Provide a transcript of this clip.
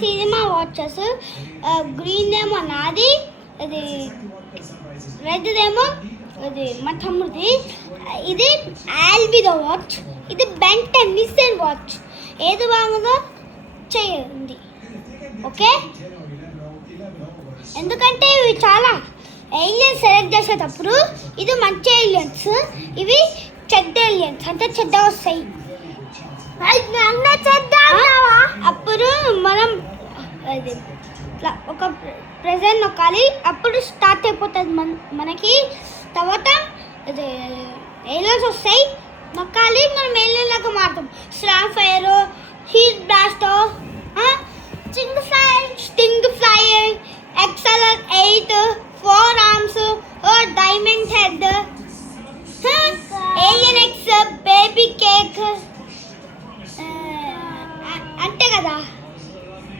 Cinema watches. Green ఏమో నాది, అది రెడ్ ఏమో అది మా తమ్ముడిది. ఇది ఆల్విదో వాచ్, ఇది బెంటన్ నిస్సన్ వాచ్. ఏది బాగుందో చేయండి, ఓకే? ఎందుకంటే ఇవి చాలా ఏలియన్స్ సెలెక్ట్ చేసేటప్పుడు ఇది మంచి ఏలియన్స్, ఇవి చెడ్డ ఏలియన్స్, అంటే చెడ్డ వస్తాయి. అప్పుడు మనం అది ఒక ప్రెజెంట్ నొక్కాలి, అప్పుడు స్టార్ట్ అయిపోతుంది మనకి. తర్వాత అది ఏలియన్స్ వస్తాయి, నొక్కాలి, మనం ఏలియన్ లాగా మారుతాం. Slam fire, heat blast, sting flyer, XLR 8, 4 arms, diamond head, alien X, baby cake, అంతే కదా.